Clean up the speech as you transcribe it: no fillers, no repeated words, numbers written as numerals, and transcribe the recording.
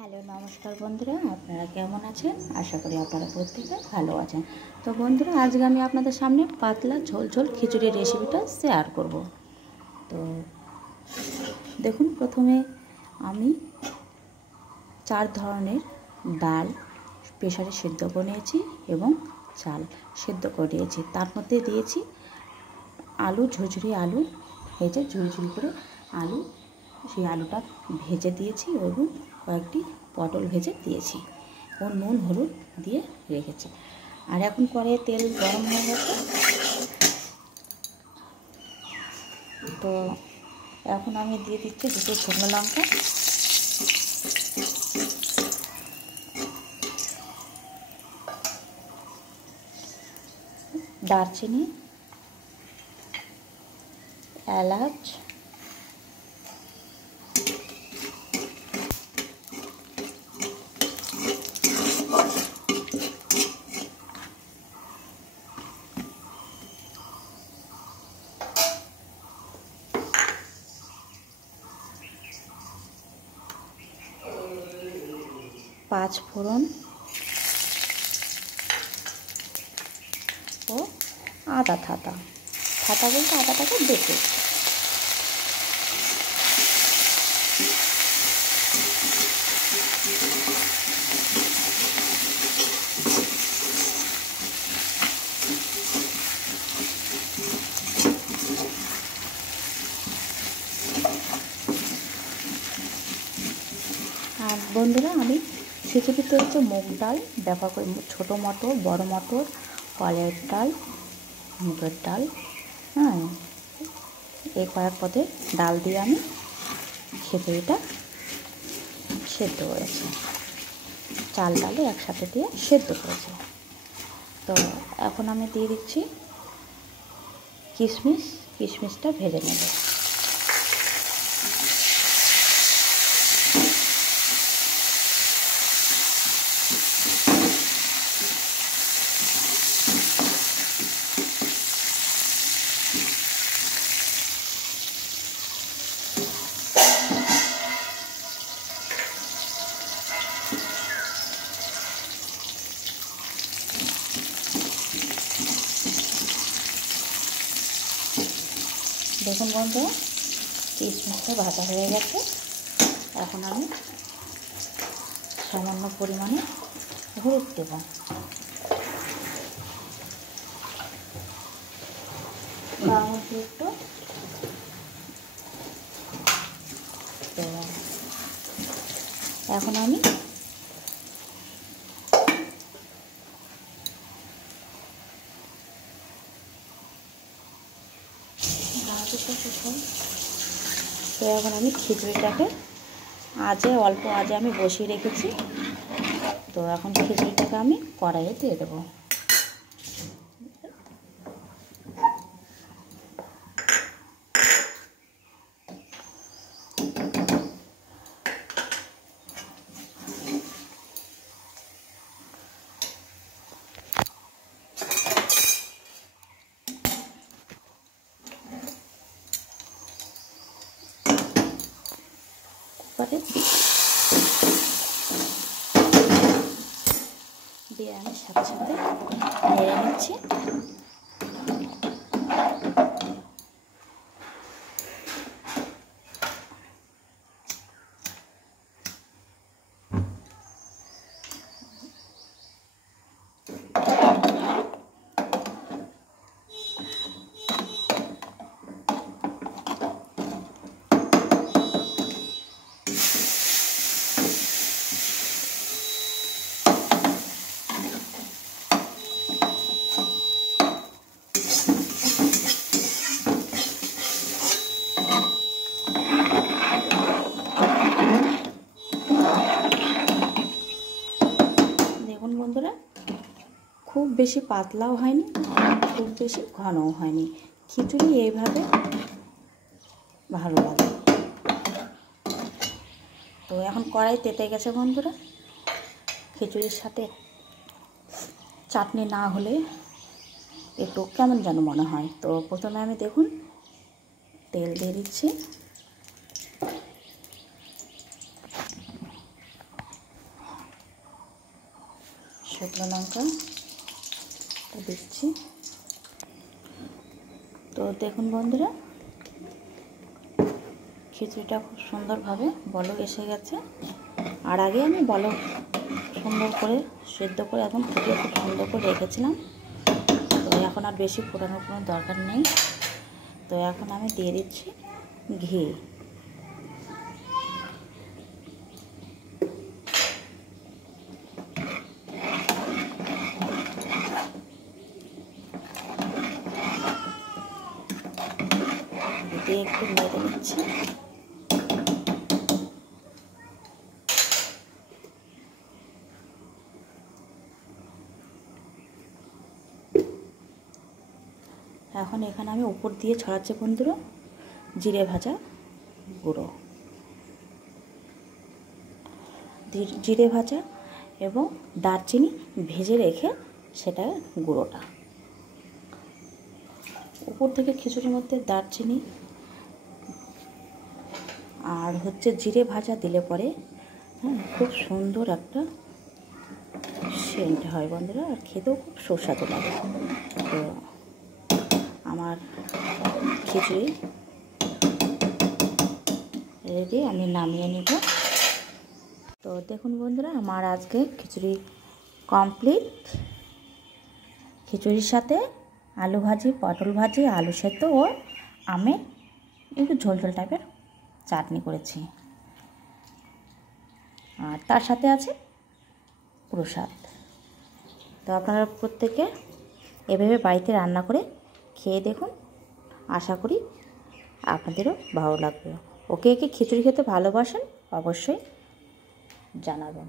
Hello নমস্কার বন্ধুরা, আপনারা কেমন আছেন? আশা করি আপনারা প্রত্যেকে ভালো আছেন। তো বন্ধুরা, আজকে আমি আপনাদের সামনে পাতলা ঝোল ঝোল খিচুড়ির রেসিপিটা শেয়ার করব। তো দেখুন, প্রথমে আমি 4 ধরনের ডাল প্রেসারে সেদ্ধ করে নিয়েছি এবং চাল সেদ্ধ করে নিয়েছি। তার মধ্যে দিয়েছি আলু, ঝুরঝুরি আলু ভেজে ঝুরঝুরি করে আলু, সেই আলুটা ভেজে দিয়েছি এবং কয়েকটি পটল ভেজে দিয়েছি ও নুন হলুদ দিয়ে রেখেছি। আর এখন কড়াইয়ে তেল গরম হয়ে গেছে। তো এখন আমি দিয়ে দিচ্ছি 2টো শুকনো লঙ্কা, দারচিনি, এলাচ, পাঁচ ফোড়ন ও আদা থাতা বলতে আদাটাকে বেটে। আর বন্ধুরা, আমি খিচুড়িতে হচ্ছে মুগ ডাল ব্যবহার করি, ছোটো মটর, বড় মটর, কলের ডাল, মুগের ডাল, এই কয়েক পদের ডাল দিয়ে আমি খিচুড়িটা সেদ্ধ করেছি, চাল ডালে একসাথে দিয়ে সেদ্ধ করেছি। তো এখন আমি দিয়ে দিচ্ছি কিশমিশটা ভেজে নেব। দেখুন বন্ধুরা, কিশমিশটা ভাজা হয়ে গেছে। এখন আমি সামান্য পরিমাণে হলুদ দেব। একটু তো এখন আমি খিচুড়িটাকে অল্প আঁচে আমি বসিয়ে রেখেছি। তো এখন খিচুড়িটাকে আমি কড়াইয়ে দিয়ে দেবো। দিয়ে আমি সাথে সাথে নেড়ে নিচ্ছি। দেখুন বন্ধুরা, খুব বেশি পাতলাও হয়নি, খুব বেশি ঘনও হয়নি। খিচুড়ি এইভাবে ভালো লাগে। তো এখন কড়াই তেতে গেছে বন্ধুরা। খিচুড়ির সাথে চাটনি না হলে একটু কেমন যেন মনে হয়। তো প্রথমে আমি দেখুন তেল দিয়ে দিচ্ছি। শুকনো লঙ্কা দিচ্ছি। তো দেখুন বন্ধুরা, খিচুড়িটা খুব সুন্দরভাবে বলক এসে গেছে। আর আগে আমি বলক সুন্দর করে সেদ্ধ করে একদম ফুটিয়ে খুব সুন্দর করে রেখেছিলাম। তো এখন আর বেশি ফোটানোর কোনো দরকার নেই। তো এখন আমি দিয়ে দিচ্ছি ঘি। দিয়ে একটু নেড়ে নিচ্ছি। এখন এখানে আমি উপর দিয়ে ছড়াচ্ছি বন্ধুরা জিরে ভাজা গুঁড়ো, জিরে ভাজা এবং দারচিনি ভেজে রেখে সেটা গুঁড়োটা উপর থেকে খিচুড়ির মধ্যে দারচিনি আর জিরে ভাজা দিলে পরে খুব সুন্দর একটা সেন্ট হয় বন্ধুরা, আর খেতেও খুব সুস্বাদু লাগে। তো আমার খিচুড়ি রেডি, আমি নামিয়ে নেব। তো দেখুন বন্ধুরা, আমার আজকে খিচুড়ি কমপ্লিট। খিচুড়ির সাথে আলু ভাজি, পটল ভাজি, আলু সেদ্ধ ও আমের একটু ঝোল ঝোল টাইপের চাটনি করেছি। আর তার সাথে আছে প্রসাদ। তো আপনারা প্রত্যেকে এভাবে বাড়িতে রান্না করে খেয়ে দেখুন, আশা করি আপনাদেরও ভালো লাগবে। ওকে খিচুড়ি খেতে ভালোবাসেন অবশ্যই জানাবেন।